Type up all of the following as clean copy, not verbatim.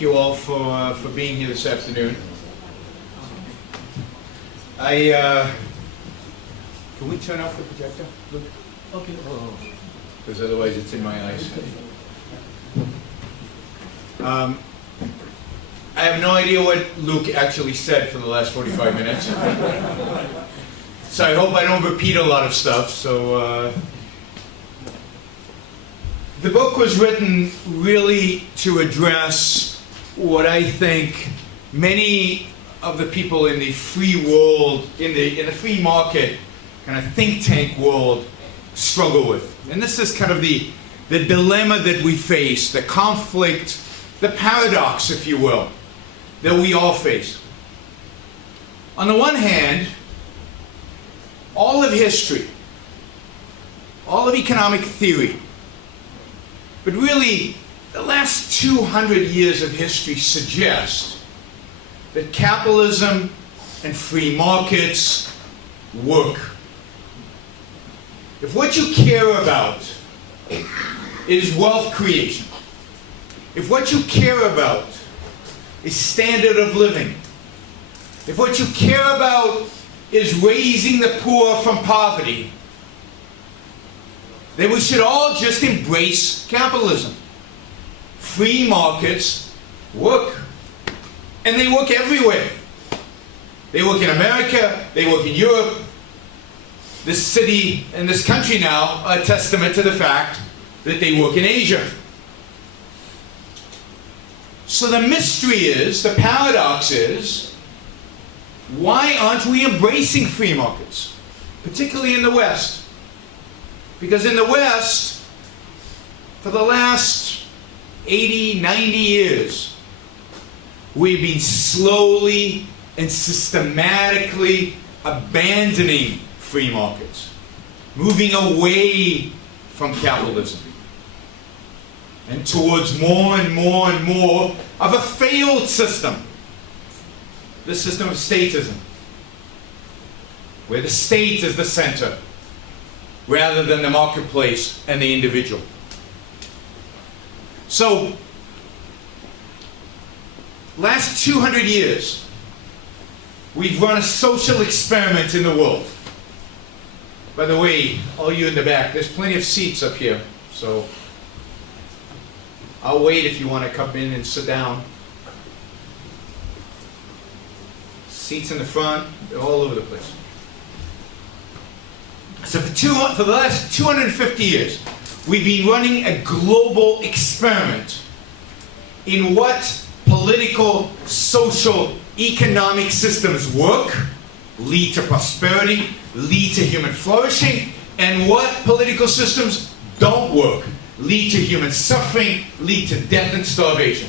thank you all for being here this afternoon. Can we turn off the projector, Luke? Okay. Because otherwise it's in my eyes. I have no idea what Luke actually said for the last 45 minutes. So I hope I don't repeat a lot of stuff. So the book was written really to address what I think many of the people in the free world, in the free market, kind of think tank world, struggle with. And this is kind of the dilemma that we face, the conflict, the paradox, if you will, that we all face. On the one hand, all of history, all of economic theory, but really the last 200 years of history suggest that capitalism and free markets work. If what you care about is wealth creation, if what you care about is standard of living, if what you care about is raising the poor from poverty, then we should all just embrace capitalism. Free markets work. And they work everywhere. They work in America, they work in Europe. This city and this country now are a testament to the fact that they work in Asia. So the mystery is, the paradox is, why aren't we embracing free markets? Particularly in the West. Because in the West, for the last 80, 90 years, we've been slowly and systematically abandoning free markets, moving away from capitalism, and towards more and more and more of a failed system, the system of statism, where the state is the center, rather than the marketplace and the individual. So, last 200 years, we've run a social experiment in the world. By the way, all you in the back, there's plenty of seats up here, so I'll wait if you want to come in and sit down. Seats in the front, they're all over the place. So for the last 250 years, we've been running a global experiment in what political, social, economic systems work, lead to prosperity, lead to human flourishing, and what political systems don't work, lead to human suffering, lead to death and starvation.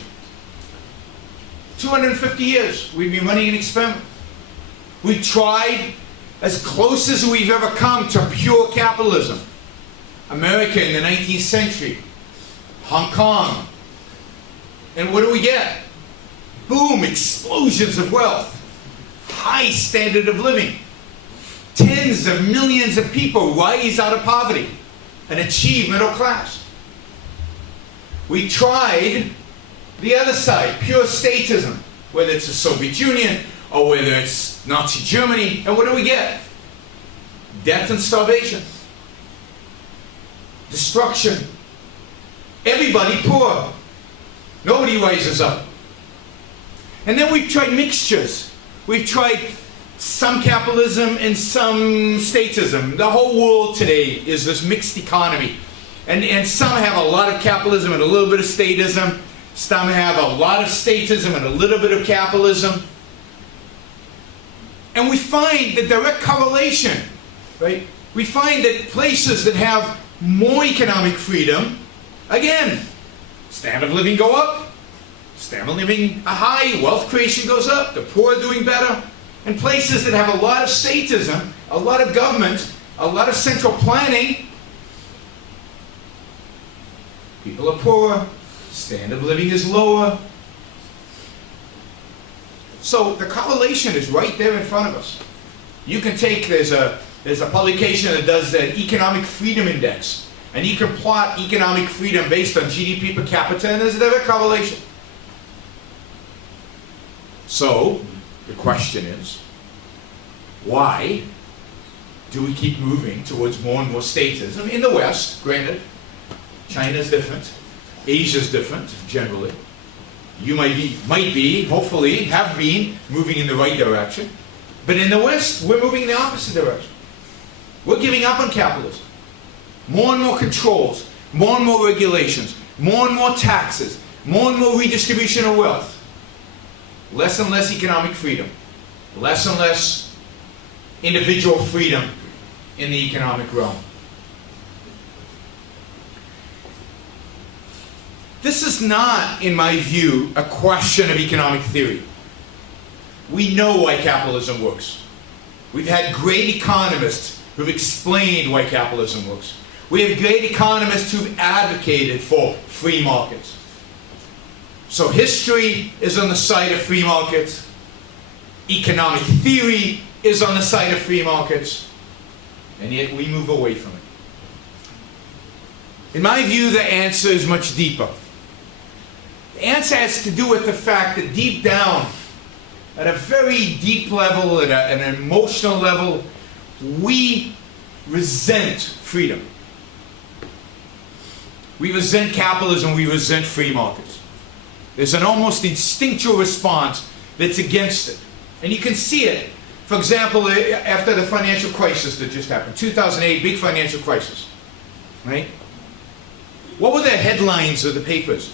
250 years we've been running an experiment. We've tried as close as we've ever come to pure capitalism. America in the 19th century, Hong Kong, and what do we get? Boom, explosions of wealth, high standard of living. Tens of millions of people rise out of poverty and achieve middle class. We tried the other side, pure statism, whether it's the Soviet Union or whether it's Nazi Germany, and what do we get? Death and starvation. Destruction. Everybody poor. Nobody rises up. And then we've tried mixtures. We've tried some capitalism and some statism. The whole world today is this mixed economy. And some have a lot of capitalism and a little bit of statism. Some have a lot of statism and a little bit of capitalism. And we find the direct correlation, right? We find that places that have more economic freedom, again, standard of living go up, standard of living high, wealth creation goes up, the poor are doing better. And places that have a lot of statism, a lot of government, a lot of central planning, people are poorer, standard of living is lower. So the correlation is right there in front of us. You can take, there's a publication that does the economic freedom index, and you can plot economic freedom based on GDP per capita, and there's a direct correlation. So, the question is, why do we keep moving towards more and more statism in the West? Granted, China's different, Asia's different, generally. You might be, hopefully, have been moving in the right direction. But in the West, we're moving in the opposite direction. We're giving up on capitalism. More and more controls, more and more regulations, more and more taxes, more and more redistribution of wealth. Less and less economic freedom. Less and less individual freedom in the economic realm. This is not, in my view, a question of economic theory. We know why capitalism works. We've had great economists who've explained why capitalism works. We have great economists who've advocated for free markets. So history is on the side of free markets. Economic theory is on the side of free markets. And yet we move away from it. In my view, the answer is much deeper. The answer has to do with the fact that deep down, at a very deep level, at an emotional level, we resent freedom. We resent capitalism, we resent free markets. There's an almost instinctual response that's against it. And you can see it. For example, after the financial crisis that just happened, 2008, big financial crisis, right? What were the headlines of the papers?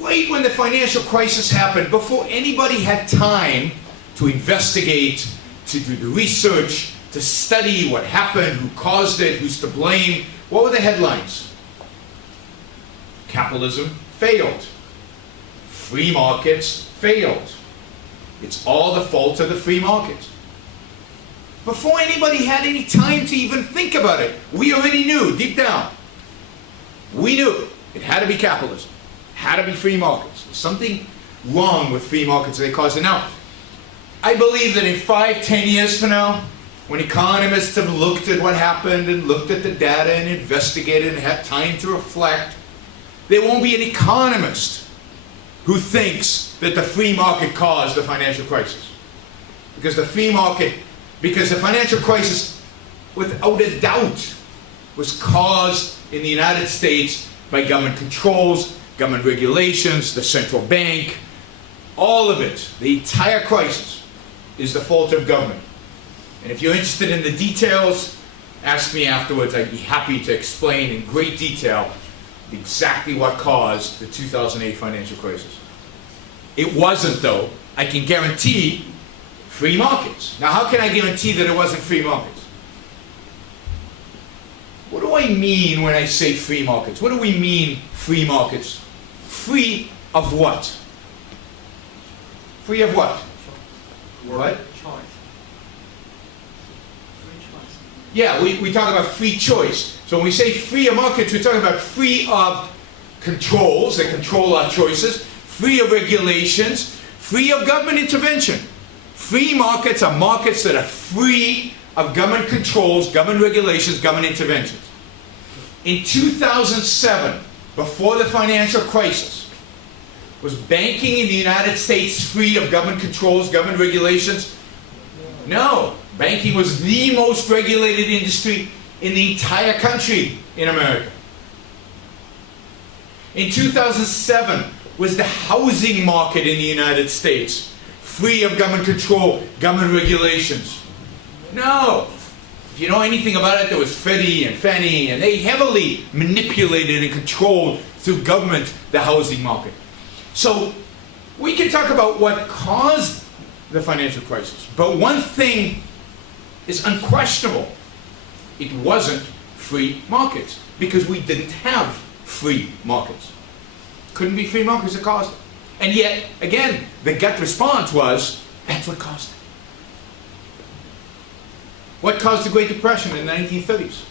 Right when the financial crisis happened, before anybody had time to investigate, to do the research, to study what happened, who caused it, who's to blame, what were the headlines? Capitalism failed. Free markets failed. It's all the fault of the free market. Before anybody had any time to even think about it, we already knew, deep down. We knew it had to be capitalism. Had to be free markets. There's something wrong with free markets that they caused it. Now, I believe that in 5-10 years from now, when economists have looked at what happened and looked at the data and investigated and had time to reflect, there won't be an economist who thinks that the free market caused the financial crisis. Because the financial crisis, without a doubt, was caused in the United States by government controls, government regulations, the central bank, all of it, the entire crisis, is the fault of government. And if you're interested in the details, ask me afterwards. I'd be happy to explain in great detail exactly what caused the 2008 financial crisis. It wasn't, though, I can guarantee, free markets. Now, how can I guarantee that it wasn't free markets? What do I mean when I say free markets? What do we mean, free markets? Free of what? Free of what? What? Choice. Free choice. Yeah, we talk about free choice. So when we say free of markets, we're talking about free of controls that control our choices, free of regulations, free of government intervention. Free markets are markets that are free of government controls, government regulations, government interventions. In 2007, before the financial crisis, was banking in the United States free of government controls, government regulations? No. Banking was the most regulated industry in the entire country in America. In 2007, was the housing market in the United States free of government control, government regulations? No. If you know anything about it, there was Freddie and Fannie, and they heavily manipulated and controlled through government the housing market. So we can talk about what caused the financial crisis, but one thing is unquestionable. It wasn't free markets, because we didn't have free markets. Couldn't be free markets that caused it. And yet, again, the gut response was, that's what caused it. What caused the Great Depression in the 1930s?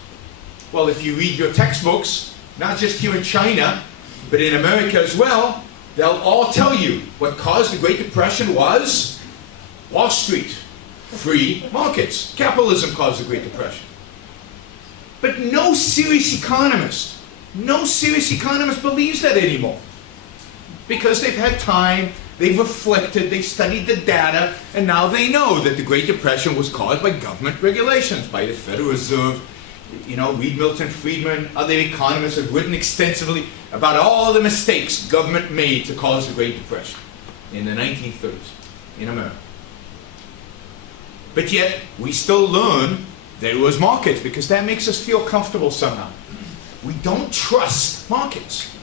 Well, if you read your textbooks, not just here in China, but in America as well, they'll all tell you what caused the Great Depression was Wall Street, free markets. Capitalism caused the Great Depression. But no serious economist believes that anymore. Because they've had time they've reflected, they've studied the data, and now they know that the Great Depression was caused by government regulations, by the Federal Reserve. You know, Reed Milton Friedman, other economists have written extensively about all the mistakes government made to cause the Great Depression in the 1930s in America. But yet, we still learn that it was markets because that makes us feel comfortable somehow. We don't trust markets.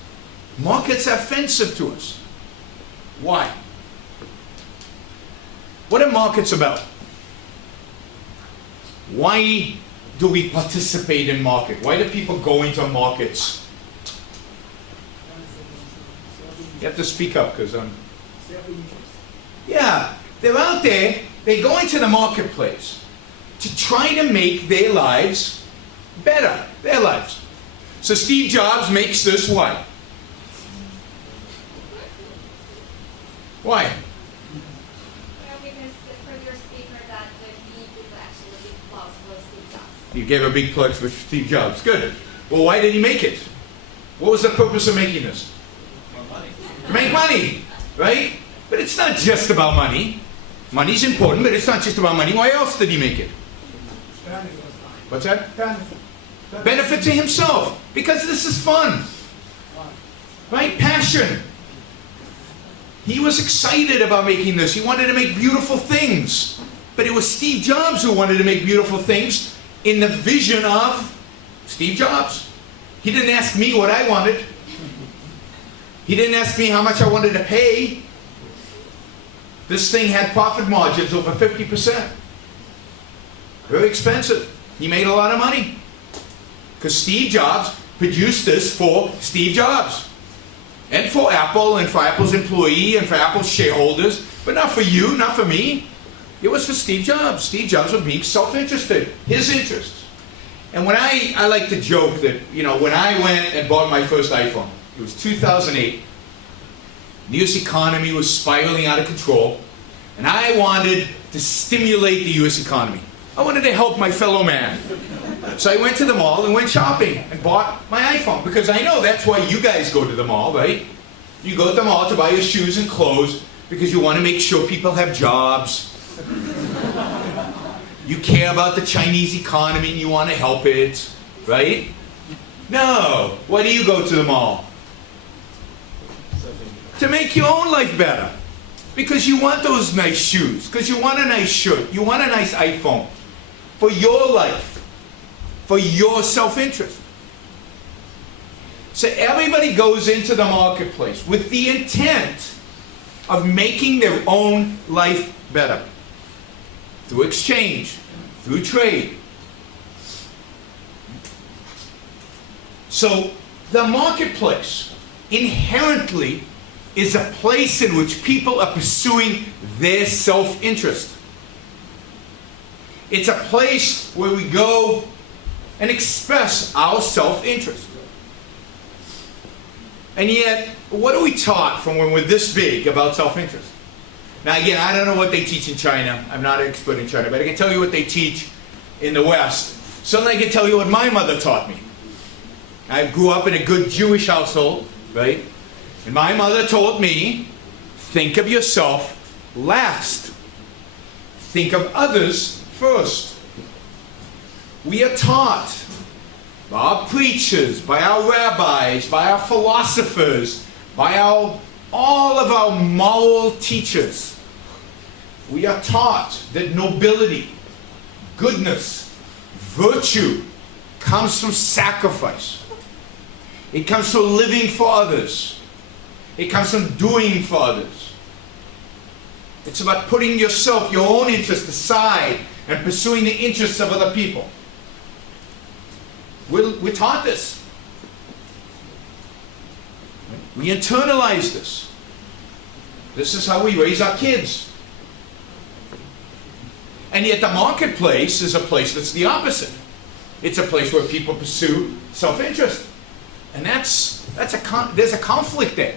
Markets are offensive to us. Why? What are markets about? Why do we participate in market? Why do people go into markets? You have to speak up because I'm... Yeah, they're out there, they go into the marketplace to try to make their lives better, their lives. So Steve Jobs makes this why? Why? Well, because the previous speaker that he did actually big applause for Steve Jobs. You gave a big plug for Steve Jobs. Good. Well, why did he make it? What was the purpose of making this? Money. To make money, right? But it's not just about money. Money's important, but it's not just about money. Why else did he make it? What's that? Benefit to himself. Because this is fun. Right? Passion. He was excited about making this. He wanted to make beautiful things. But it was Steve Jobs who wanted to make beautiful things in the vision of Steve Jobs. He didn't ask me what I wanted. He didn't ask me how much I wanted to pay. This thing had profit margins over 50%. Very expensive. He made a lot of money. Because Steve Jobs produced this for Steve Jobs. And for Apple, and for Apple's employee, and for Apple's shareholders. But not for you, not for me. It was for Steve Jobs. Steve Jobs was being self-interested. His interests. And when I like to joke that, you know, when I went and bought my first iPhone, it was 2008. The US economy was spiraling out of control. And I wanted to stimulate the US economy. I wanted to help my fellow man. So I went to the mall and went shopping and bought my iPhone. Because I know that's why you guys go to the mall, right? You go to the mall to buy your shoes and clothes because you want to make sure people have jobs. You care about the Chinese economy and you want to help it, right? No. Why do you go to the mall? To make your own life better. Because you want those nice shoes. Because you want a nice shirt. You want a nice iPhone. For your life. For your self-interest. So everybody goes into the marketplace with the intent of making their own life better. Through exchange. Through trade. So the marketplace inherently is a place in which people are pursuing their self-interest. It's a place where we go and express our self-interest. And yet, what are we taught from when we're this big about self-interest? Now again, I don't know what they teach in China. I'm not an expert in China, but I can tell you what they teach in the West. Certainly I can tell you what my mother taught me. I grew up in a good Jewish household, right? And my mother told me, think of yourself last. Think of others first. We are taught by our preachers, by our rabbis, by our philosophers, by all of our moral teachers. We are taught that nobility, goodness, virtue comes from sacrifice. It comes from living for others. It comes from doing for others. It's about putting yourself, your own interest aside and pursuing the interests of other people. We're taught this. We internalize this. This is how we raise our kids. And yet the marketplace is a place that's the opposite. It's a place where people pursue self-interest. And there's a conflict there.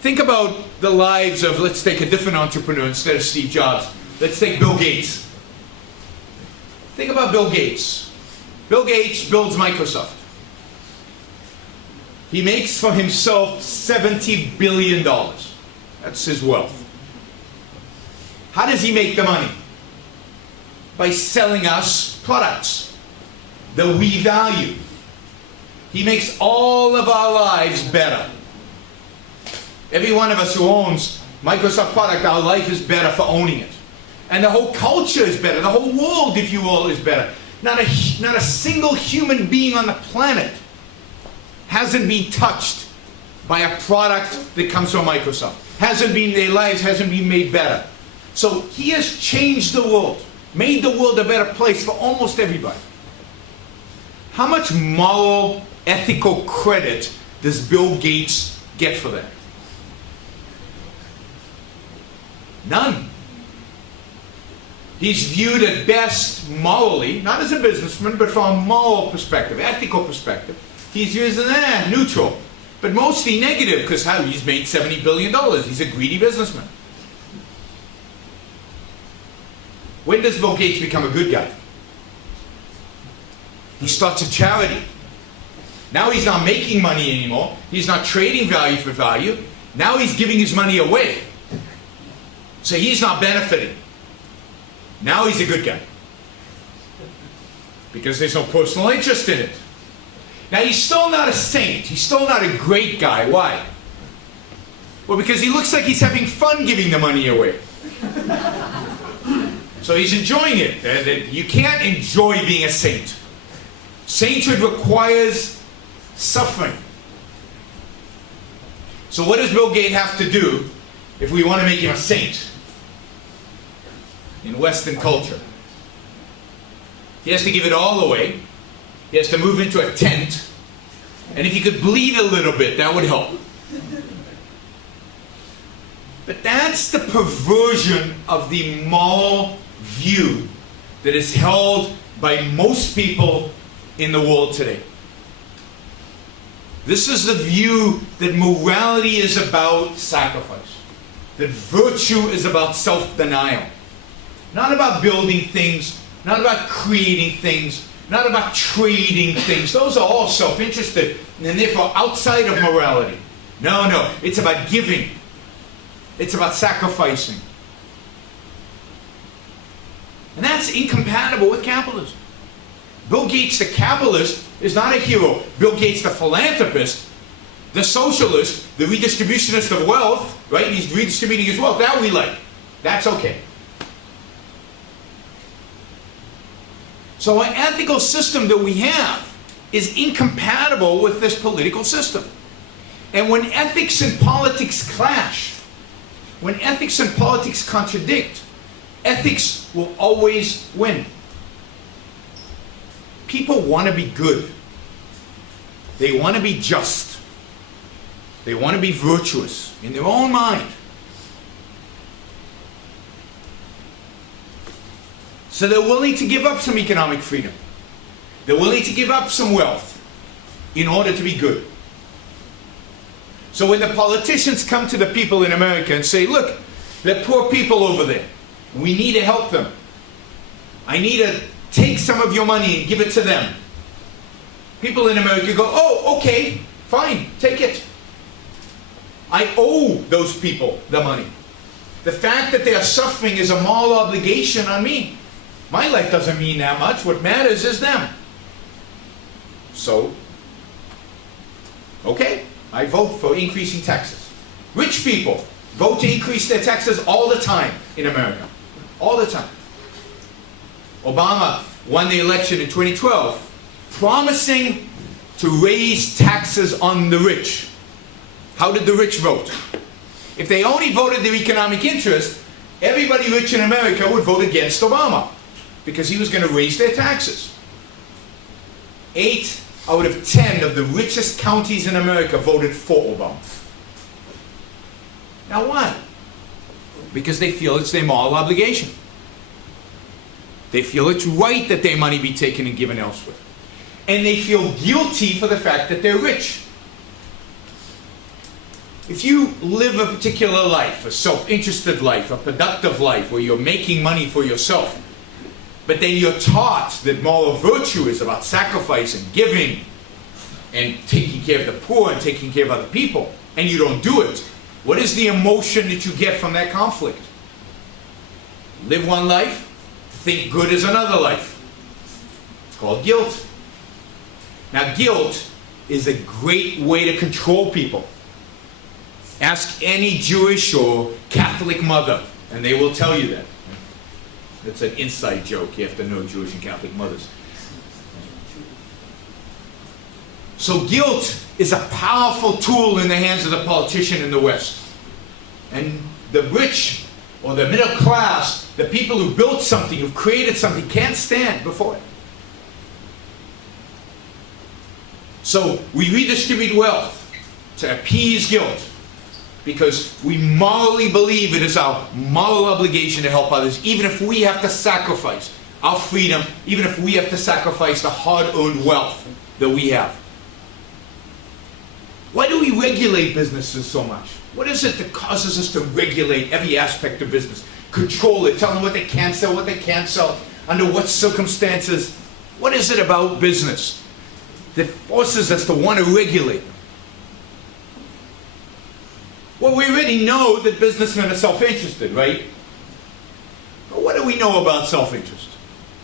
Think about the lives of, let's take a different entrepreneur instead of Steve Jobs. Let's take Bill Gates. Think about Bill Gates. Bill Gates builds Microsoft. He makes for himself $70 billion. That's his wealth. How does he make the money? By selling us products that we value. He makes all of our lives better. Every one of us who owns Microsoft product, our life is better for owning it. And the whole culture is better. The whole world, if you will, is better. Not a single human being on the planet hasn't been touched by a product that comes from Microsoft. Their lives hasn't been made better. So he has changed the world, made the world a better place for almost everybody. How much moral, ethical credit does Bill Gates get for that? None. He's viewed at best morally, not as a businessman, but from a moral perspective, ethical perspective. He's viewed as neutral, but mostly negative because he's made $70 billion. He's a greedy businessman. When does Bill Gates become a good guy? He starts a charity. Now he's not making money anymore. He's not trading value for value. Now he's giving his money away. So he's not benefiting. Now he's a good guy. Because there's no personal interest in it. Now he's still not a saint. He's still not a great guy. Why? Well, because he looks like he's having fun giving the money away. So he's enjoying it. You can't enjoy being a saint. Sainthood requires suffering. So what does Bill Gates have to do if we want to make him a saint in Western culture? He has to give it all away. He has to move into a tent. And if he could bleed a little bit, that would help. But that's the perversion of the moral view that is held by most people in the world today. This is the view that morality is about sacrifice. That virtue is about self-denial. Not about building things, not about creating things, not about trading things. Those are all self-interested and therefore outside of morality. No, it's about giving. It's about sacrificing. And that's incompatible with capitalism. Bill Gates, the capitalist, is not a hero. Bill Gates, the philanthropist, the socialist, the redistributionist of wealth, right? He's redistributing his wealth. That we like. That's okay. So our ethical system that we have is incompatible with this political system. And when ethics and politics clash, when ethics and politics contradict, ethics will always win. People want to be good. They want to be just. They want to be virtuous in their own mind. So they're willing to give up some economic freedom. They're willing to give up some wealth in order to be good. So when the politicians come to the people in America and say, look, there are poor people over there. We need to help them. I need to take some of your money and give it to them. People in America go, oh, okay, fine, take it. I owe those people the money. The fact that they are suffering is a moral obligation on me. My life doesn't mean that much. What matters is them. So, okay, I vote for increasing taxes. Rich people vote to increase their taxes all the time in America. All the time. Obama won the election in 2012 promising to raise taxes on the rich. How did the rich vote? If they only voted their economic interest, everybody rich in America would vote against Obama because he was going to raise their taxes. 8 out of 10 of the richest counties in America voted for Obama. Now why? Because they feel it's their moral obligation. They feel it's right that their money be taken and given elsewhere. And they feel guilty for the fact that they're rich. If you live a particular life, a self-interested life, a productive life, where you're making money for yourself, but then you're taught that moral virtue is about sacrifice and giving and taking care of the poor and taking care of other people, and you don't do it, What is the emotion that you get from that conflict? Live one life, think good is another life. It's called guilt. Now, guilt is a great way to control people. Ask any Jewish or Catholic mother, and they will tell you that. That's an inside joke. You have to know Jewish and Catholic mothers. So guilt is a powerful tool in the hands of the politician in the West. And the rich or the middle class, the people who built something, who've created something, can't stand before it. So we redistribute wealth to appease guilt because we morally believe it is our moral obligation to help others, even if we have to sacrifice our freedom, even if we have to sacrifice the hard-earned wealth that we have. Why do we regulate businesses so much? What is it that causes us to regulate every aspect of business? Control it, tell them what they can sell, what they can't sell, under what circumstances. What is it about business that forces us to want to regulate them? Well, we already know that businessmen are self-interested, right? But what do we know about self-interest?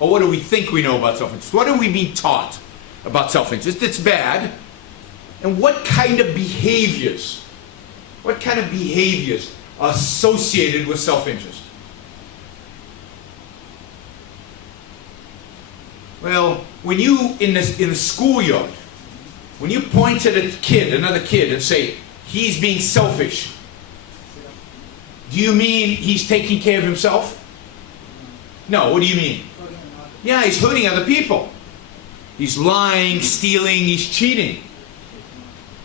Or what do we think we know about self-interest? What are we being taught about self-interest? It's bad. And what kind of behaviors are associated with self-interest? Well, when you, in the schoolyard, when you point at another kid, and say, he's being selfish, do you mean he's taking care of himself? No, what do you mean? Yeah, he's hurting other people. He's lying, stealing, he's cheating.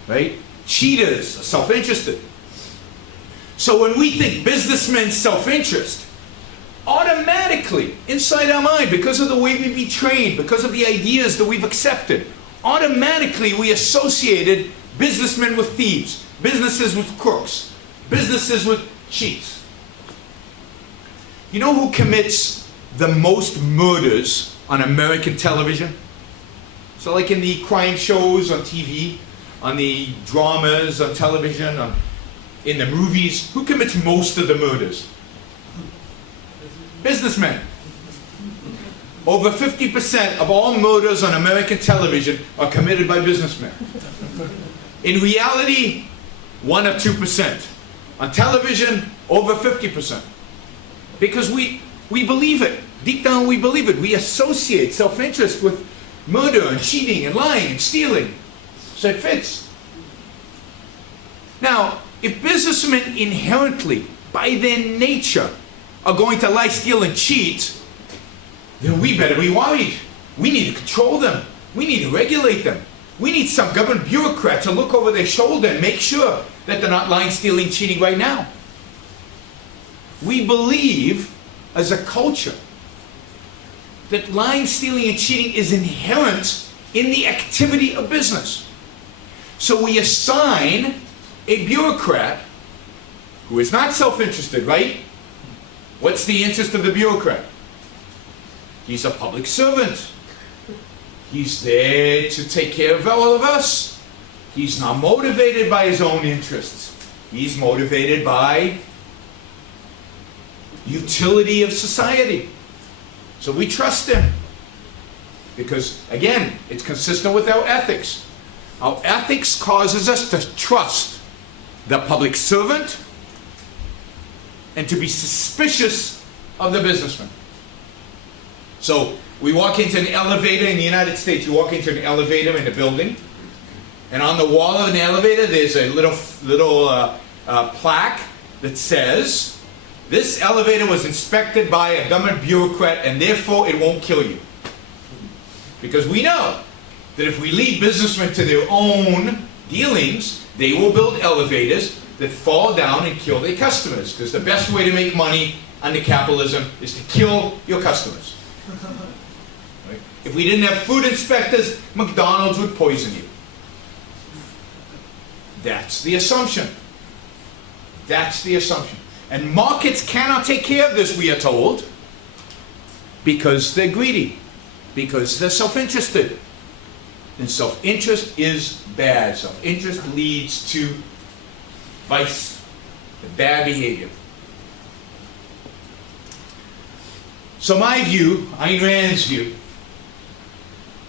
Right? Cheaters are self-interested. So when we think businessmen's self-interest, automatically, inside our mind, because of the way we've been trained, because of the ideas that we've accepted, automatically we associated businessmen with thieves, businesses with crooks, businesses with cheats. You know who commits the most murders on American television? So like in the crime shows on TV, on the dramas on television, in the movies, who commits most of the murders? Businessmen. Over 50% of all murders on American television are committed by businessmen. In reality, 1 or 2%. On television, over 50%. Because we believe it. Deep down we believe it. We associate self-interest with murder and cheating and lying and stealing. So it fits. Now, if businessmen inherently, by their nature, are going to lie, steal, and cheat, then we better be worried. We need to control them. We need to regulate them. We need some government bureaucrat to look over their shoulder and make sure that they're not lying, stealing, cheating right now. We believe, as a culture, that lying, stealing, and cheating is inherent in the activity of business. So we assign a bureaucrat who is not self-interested, right? What's the interest of the bureaucrat? He's a public servant. He's there to take care of all of us. He's not motivated by his own interests. He's motivated by utility of society. So we trust him. Because, again, it's consistent with our ethics. Our ethics causes us to trust the public servant and to be suspicious of the businessman. So we walk into an elevator in the United States. You walk into an elevator in a building, and on the wall of an elevator there's a little plaque that says, "This elevator was inspected by a government bureaucrat and therefore it won't kill you." Because we know that if we leave businessmen to their own dealings, they will build elevators that fall down and kill their customers. Because the best way to make money under capitalism is to kill your customers. Right? If we didn't have food inspectors, McDonald's would poison you. That's the assumption. That's the assumption. And markets cannot take care of this, we are told, because they're greedy, because they're self-interested. And self-interest is bad. Self-interest leads to vice. the bad behavior. So my view, Ayn Rand's view,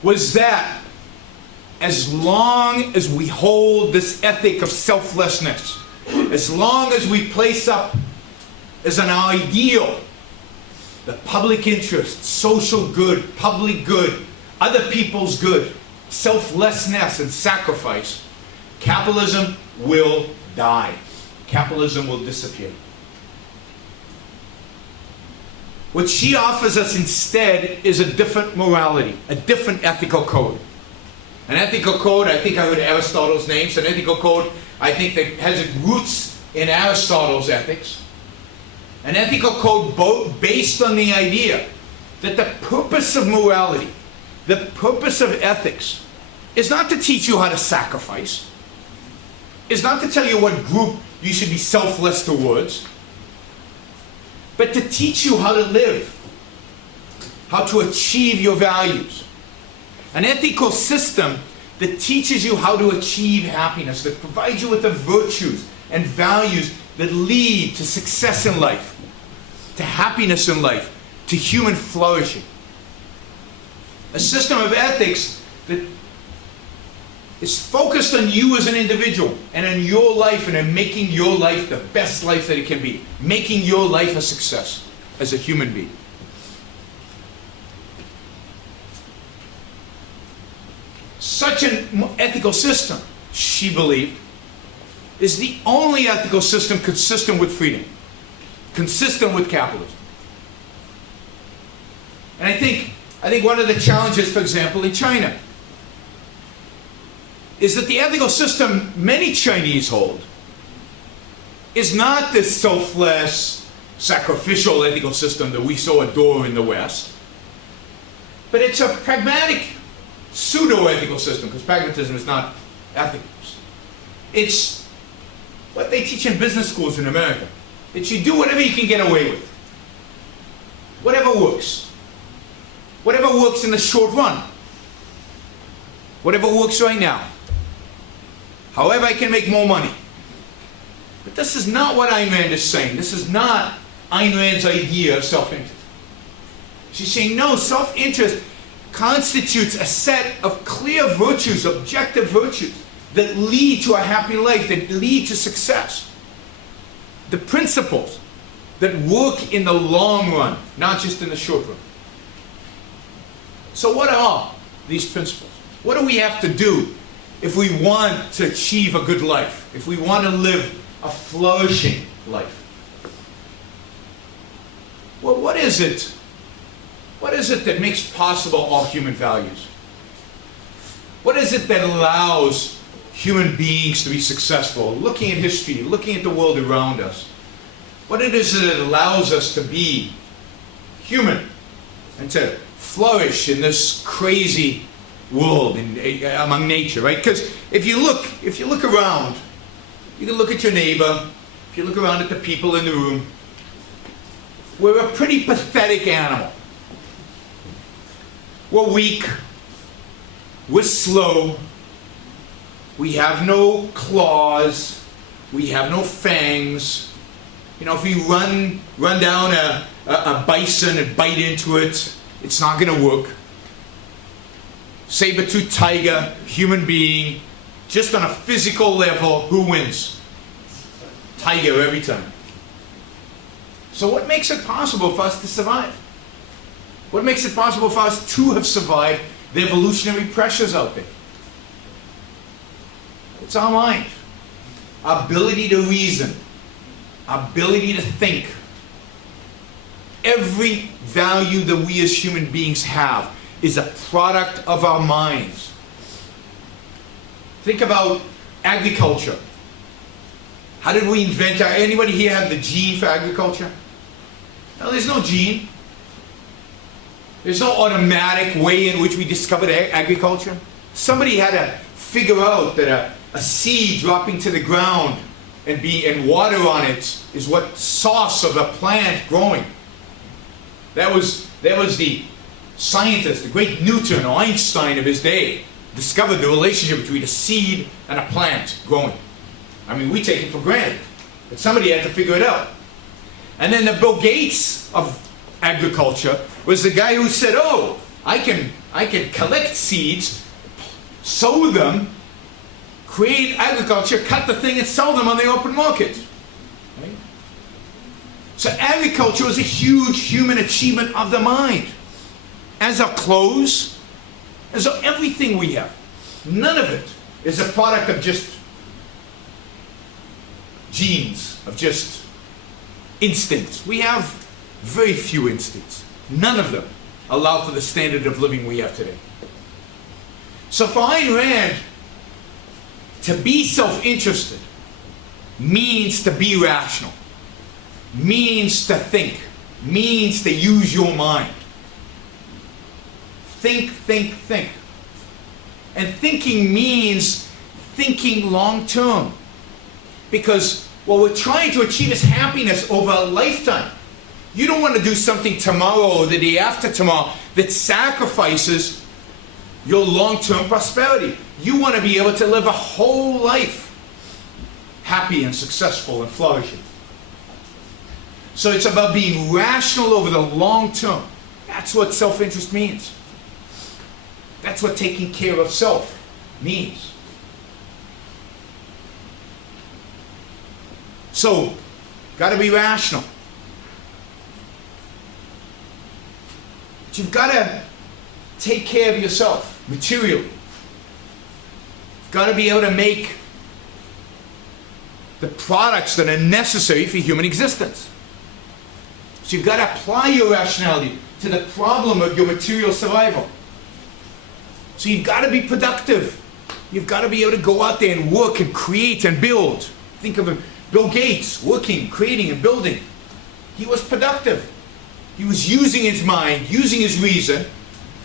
was that as long as we hold this ethic of selflessness, as long as we place up as an ideal the public interest, social good, public good, other people's good, selflessness and sacrifice, capitalism will die. Capitalism will disappear. What she offers us instead is a different morality, a different ethical code. An ethical code, I think I heard Aristotle's name, so an ethical code, I think that has its roots in Aristotle's ethics. An ethical code based on the idea that the purpose of morality, the purpose of ethics, is not to teach you how to sacrifice, is not to tell you what group you should be selfless towards, but to teach you how to live, how to achieve your values. An ethical system that teaches you how to achieve happiness, that provides you with the virtues and values that lead to success in life, to happiness in life, to human flourishing. A system of ethics that is focused on you as an individual and in your life and in making your life the best life that it can be, making your life a success as a human being. Such an ethical system, she believed, is the only ethical system consistent with freedom, consistent with capitalism. And I think one of the challenges, for example, in China, is that the ethical system many Chinese hold is not this selfless, sacrificial ethical system that we so adore in the West, but it's a pragmatic, pseudo-ethical system, because pragmatism is not ethics. It's what they teach in business schools in America, that you do whatever you can get away with. Whatever works. Whatever works in the short run. Whatever works right now. However I can make more money. But this is not what Ayn Rand is saying. This is not Ayn Rand's idea of self-interest. She's saying, no, self-interest constitutes a set of clear virtues, objective virtues, that lead to a happy life, that lead to success. The principles that work in the long run, not just in the short run. So what are these principles? What do we have to do if we want to achieve a good life, if we want to live a flourishing life? Well, what is it? What is it that makes possible all human values? What is it that allows human beings to be successful? Looking at history, looking at the world around us, what it is that allows us to be human and to flourish in this crazy world among nature, right? Because if you look around, you can look at your neighbor, if you look around at the people in the room, we're a pretty pathetic animal. We're weak, we're slow, we have no claws, we have no fangs. You know, if we run down a bison and bite into it, it's not going to work. Saber-toothed tiger, human being, just on a physical level, who wins? Tiger every time. So what makes it possible for us to survive? What makes it possible for us to have survived the evolutionary pressures out there? It's our mind. Our ability to reason. Our ability to think. Every value that we as human beings have is a product of our minds. Think about agriculture. How did we invent anybody here have the gene for agriculture? No, there's no gene. There's no automatic way in which we discovered agriculture. Somebody had to figure out that a seed dropping to the ground and water on it is what source of a plant growing. That was the scientist, the great Newton or Einstein of his day, discovered the relationship between a seed and a plant growing. I mean, we take it for granted. But somebody had to figure it out. And then the Bill Gates of agriculture was the guy who said, oh, I can collect seeds, sow them, create agriculture, cut the thing and sell them on the open market. Right? So agriculture was a huge human achievement of the mind. As our clothes, as our everything we have. None of it is a product of just genes, of just instincts. We have very few instincts. None of them allow for the standard of living we have today. So for Ayn Rand, to be self-interested means to be rational, means to think, means to use your mind. Think, think, think. And thinking means thinking long-term. Because what we're trying to achieve is happiness over a lifetime. You don't want to do something tomorrow or the day after tomorrow that sacrifices your long-term prosperity. You want to be able to live a whole life happy and successful and flourishing. So it's about being rational over the long term. That's what self-interest means. That's what taking care of self means. So, got to be rational. But you've got to take care of yourself materially. You've got to be able to make the products that are necessary for human existence. So you've got to apply your rationality to the problem of your material survival. So you've got to be productive. You've got to be able to go out there and work and create and build. Think of Bill Gates working, creating and building. He was productive. He was using his mind, using his reason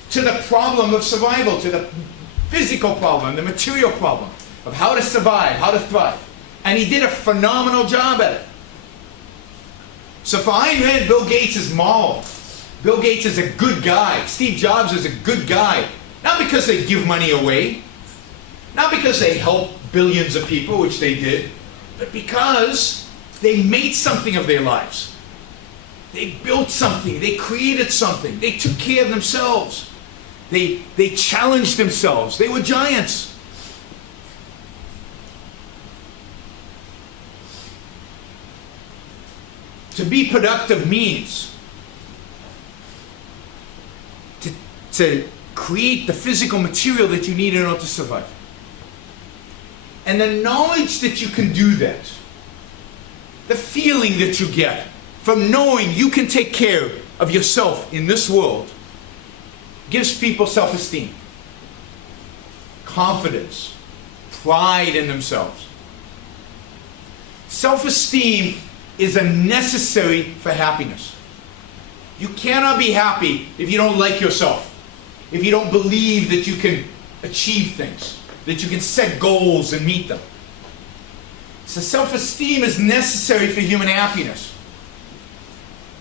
to the problem of survival, to the physical problem, the material problem of how to survive, how to thrive. And he did a phenomenal job at it. So for Ayn Rand, Bill Gates is moral. Bill Gates is a good guy. Steve Jobs is a good guy. Not because they give money away, not because they help billions of people, which they did, but because they made something of their lives. They built something, they created something, they took care of themselves. They challenged themselves, they were giants. To be productive means to create the physical material that you need in order to survive. And the knowledge that you can do that, the feeling that you get from knowing you can take care of yourself in this world, gives people self-esteem, confidence, pride in themselves. Self-esteem is a necessary for happiness. You cannot be happy if you don't like yourself, if you don't believe that you can achieve things, that you can set goals and meet them. So self-esteem is necessary for human happiness.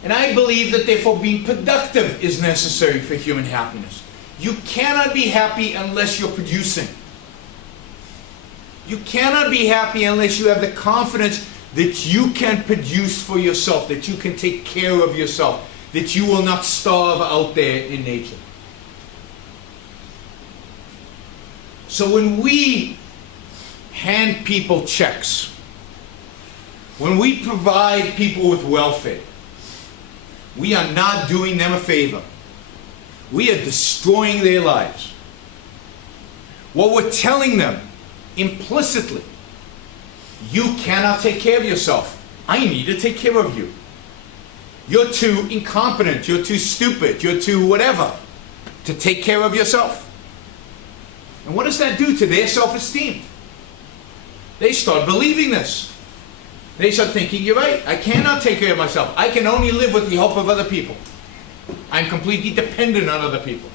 And I believe that therefore being productive is necessary for human happiness. You cannot be happy unless you're producing. You cannot be happy unless you have the confidence that you can produce for yourself, that you can take care of yourself, that you will not starve out there in nature. So when we hand people checks, when we provide people with welfare, we are not doing them a favor. We are destroying their lives. What we're telling them implicitly, you cannot take care of yourself. I need to take care of you. You're too incompetent, you're too stupid, you're too whatever to take care of yourself. And what does that do to their self-esteem? They start believing this. They start thinking, you're right, I cannot take care of myself. I can only live with the help of other people. I'm completely dependent on other people.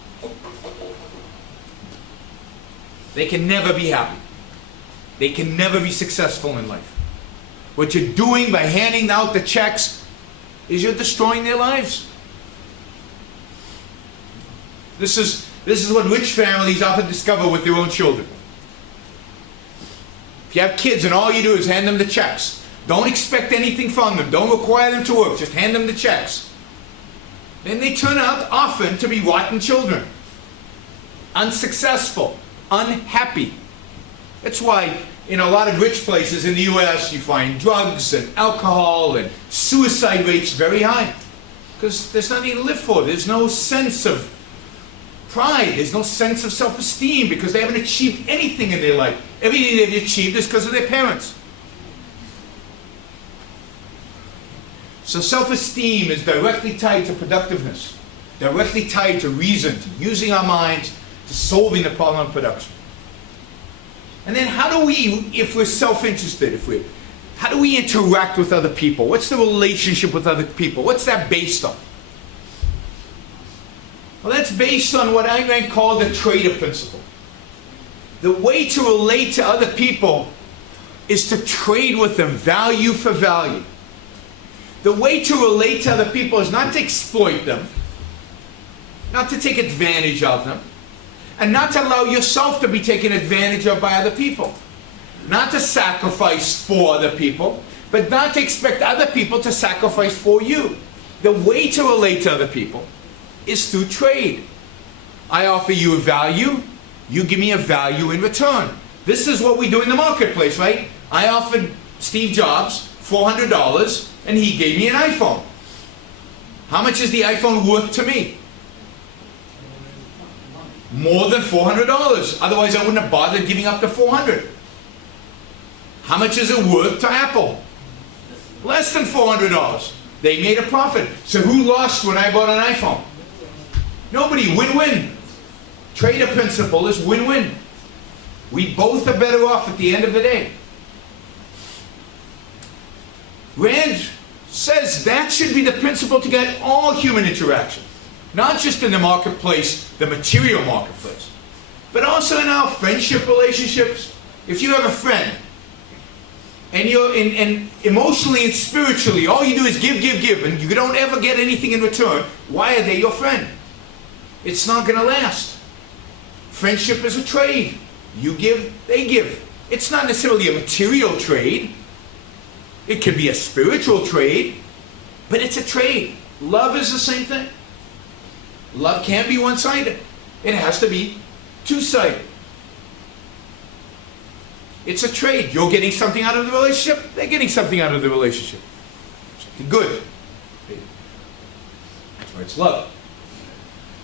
They can never be happy. They can never be successful in life. What you're doing by handing out the checks is you're destroying their lives. This is what rich families often discover with their own children. If you have kids and all you do is hand them the checks, Don't expect anything from them. Don't require them to work. Just hand them the checks. Then they turn out often to be rotten children. Unsuccessful. Unhappy. That's why in a lot of rich places in the US you find drugs and alcohol and suicide rates very high. Because there's nothing to live for. There's no sense of pride. There's no sense of self-esteem because they haven't achieved anything in their life. Everything they've achieved is because of their parents. So self-esteem is directly tied to productiveness, directly tied to reason, to using our minds, to solving the problem of production. And then how do we, if we're self-interested, how do we interact with other people? What's the relationship with other people? What's that based on? Well, that's based on what I might call the trader principle. The way to relate to other people is to trade with them value for value. The way to relate to other people is not to exploit them, not to take advantage of them, and not to allow yourself to be taken advantage of by other people. Not to sacrifice for other people, but not to expect other people to sacrifice for you. The way to relate to other people is through trade. I offer you a value, you give me a value in return. This is what we do in the marketplace, right? I offered Steve Jobs $400 and he gave me an iPhone. How much is the iPhone worth to me? More than $400. Otherwise I wouldn't have bothered giving up the $400. How much is it worth to Apple? Less than $400. They made a profit. So who lost when I bought an iPhone? Nobody. Win-win. Trader principle is win-win. We both are better off at the end of the day. Rand says that should be the principle to get all human interaction. Not just in the marketplace, the material marketplace, but also in our friendship relationships. If you have a friend, and you're and emotionally and spiritually, all you do is give, and you don't ever get anything in return, why are they your friend? It's not going to last. Friendship is a trade. You give, they give. It's not necessarily a material trade. It can be a spiritual trade, but it's a trade. Love is the same thing. Love can't be one-sided. It has to be two-sided. It's a trade. You're getting something out of the relationship, they're getting something out of the relationship. Something good. That's why it's love.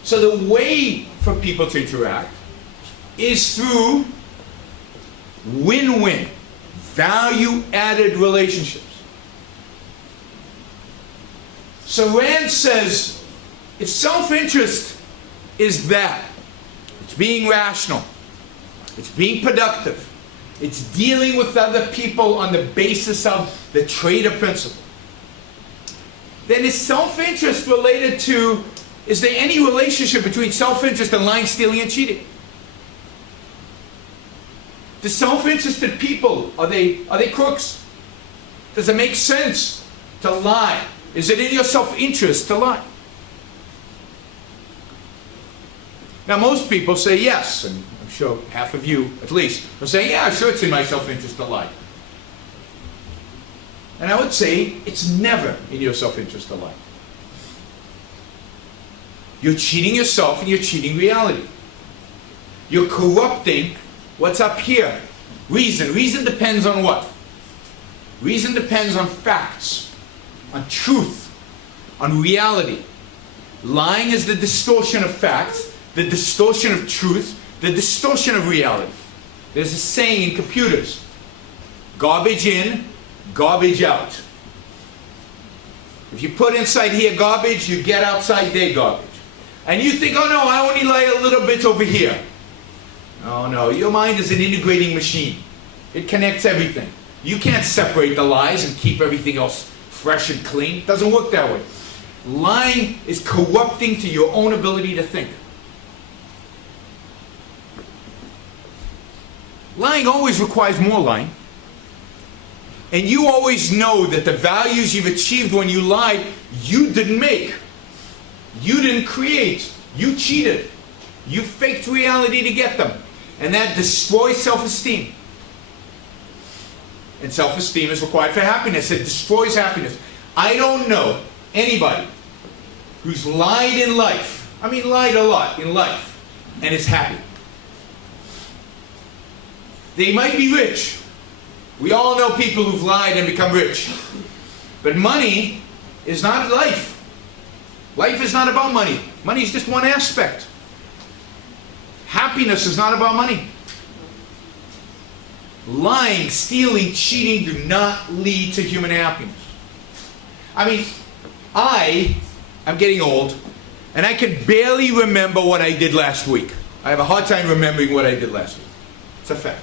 So the way for people to interact is through win-win, value-added relationships. So Rand says, if self-interest is that, it's being rational, it's being productive, it's dealing with other people on the basis of the trader principle, then is self-interest related to, is there any relationship between self-interest and lying, stealing, and cheating? The self-interested people, are they crooks? Does it make sense to lie? Is it in your self-interest to lie? Now most people say yes, and I'm sure half of you at least will say, yeah, sure, it's in my self-interest to lie. And I would say it's never in your self-interest to lie. You're cheating yourself and you're cheating reality. You're corrupting what's up here. Reason. Reason depends on what? Reason depends on facts, on truth, on reality. Lying is the distortion of facts, the distortion of truth, the distortion of reality. There's a saying in computers, garbage in, garbage out. If you put inside here garbage, you get outside there garbage. And you think, oh no, I only lie a little bit over here. Oh no, your mind is an integrating machine. It connects everything. You can't separate the lies and keep everything else fresh and clean. It doesn't work that way. Lying is corrupting to your own ability to think. Lying always requires more lying. And you always know that the values you've achieved when you lied, you didn't make. You didn't create. You cheated. You faked reality to get them. And that destroys self-esteem. And self-esteem is required for happiness. It destroys happiness. I don't know anybody who's lied in life, I mean lied a lot in life, and is happy. They might be rich. We all know people who've lied and become rich. But money is not life. Life is not about money. Money is just one aspect. Happiness is not about money. Lying, stealing, cheating do not lead to human happiness. I mean, I'm getting old, and I can barely remember what I did last week. I have a hard time remembering what I did last week. It's a fact.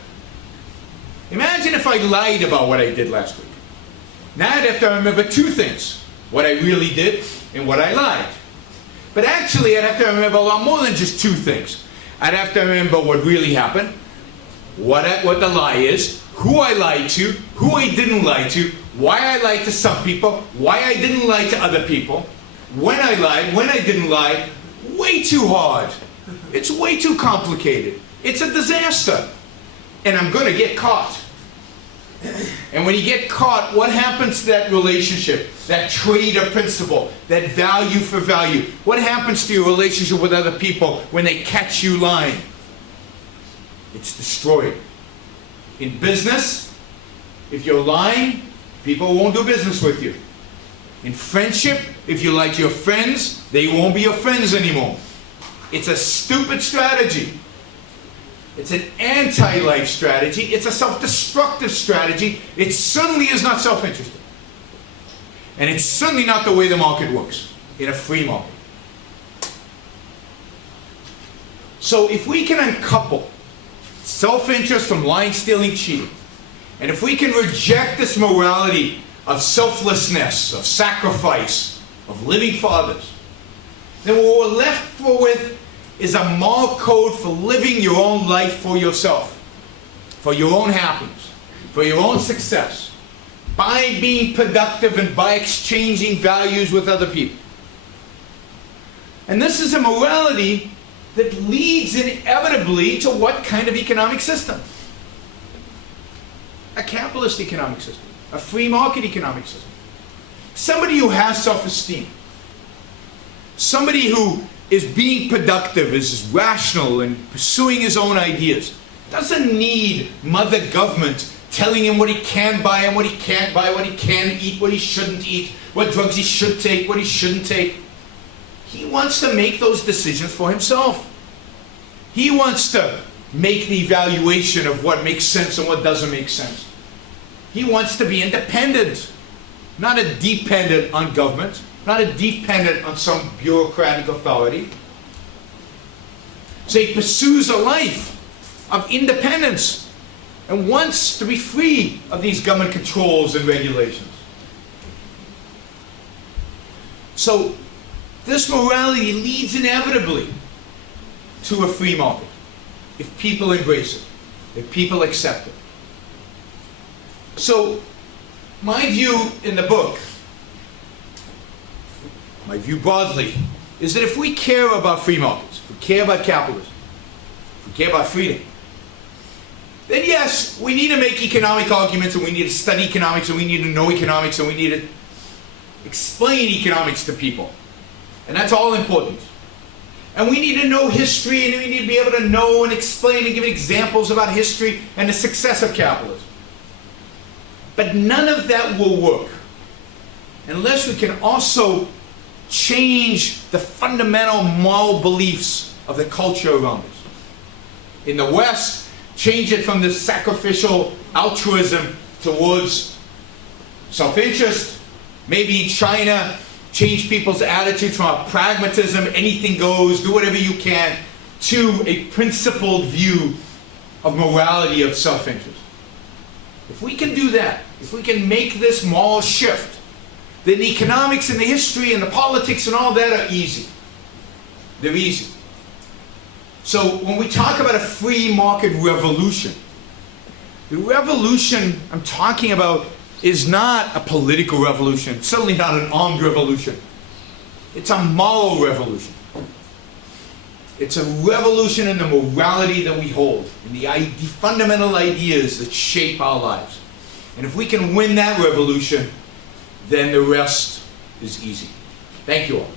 Imagine if I lied about what I did last week. Now I'd have to remember two things. What I really did and what I lied. But actually I'd have to remember a lot more than just two things. I'd have to remember what really happened, what the lie is, who I lied to, who I didn't lie to, why I lied to some people, why I didn't lie to other people, when I lied, when I didn't lie. Way too hard. It's way too complicated. It's a disaster. And I'm going to get caught. And when you get caught, what happens to that relationship, that trade of principle, that value for value? What happens to your relationship with other people when they catch you lying? It's destroyed. In business, if you're lying, people won't do business with you. In friendship, if you lie to your friends, they won't be your friends anymore. It's a stupid strategy. It's an anti-life strategy. It's a self-destructive strategy. It certainly is not self-interested. And it's certainly not the way the market works in a free market. So if we can uncouple self-interest from lying, stealing, cheating, and if we can reject this morality of selflessness, of sacrifice, of living for others, then what we're left with is a moral code for living your own life for yourself, for your own happiness, for your own success, by being productive and by exchanging values with other people. And this is a morality that leads inevitably to what kind of economic system? A capitalist economic system, a free market economic system. Somebody who has self-esteem, somebody who is being productive, is rational and pursuing his own ideas, doesn't need mother government telling him what he can buy and what he can't buy, what he can eat, what he shouldn't eat, what drugs he should take, what he shouldn't take. He wants to make those decisions for himself. He wants to make the evaluation of what makes sense and what doesn't make sense. He wants to be independent, not a dependent on government, not a dependent on some bureaucratic authority. So he pursues a life of independence and wants to be free of these government controls and regulations. So this morality leads inevitably to a free market if people embrace it, if people accept it. So my view in the book, my view broadly, is that if we care about free markets, if we care about capitalism, if we care about freedom, then yes, we need to make economic arguments, and we need to study economics, and we need to know economics, and we need to explain economics to people. And that's all important. And we need to know history, and we need to be able to know and explain and give examples about history and the success of capitalism. But none of that will work unless we can also change the fundamental moral beliefs of the culture around us. In the West, change it from this sacrificial altruism towards self-interest. Maybe in China, change people's attitudes from a pragmatism, anything goes, do whatever you can, to a principled view of morality, of self-interest. If we can do that, if we can make this moral shift, then the economics and the history and the politics and all that are easy. They're easy. So when we talk about a free market revolution, the revolution I'm talking about is not a political revolution, certainly not an armed revolution. It's a moral revolution. It's a revolution in the morality that we hold, in the fundamental ideas that shape our lives. And if we can win that revolution, then the rest is easy. Thank you all.